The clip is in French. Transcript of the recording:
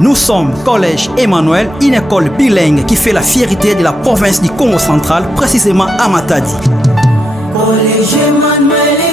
Nous sommes Collège Emmanuel, une école bilingue qui fait la fierté de la province du Congo central, précisément à Matadi. Collège Emmanuel.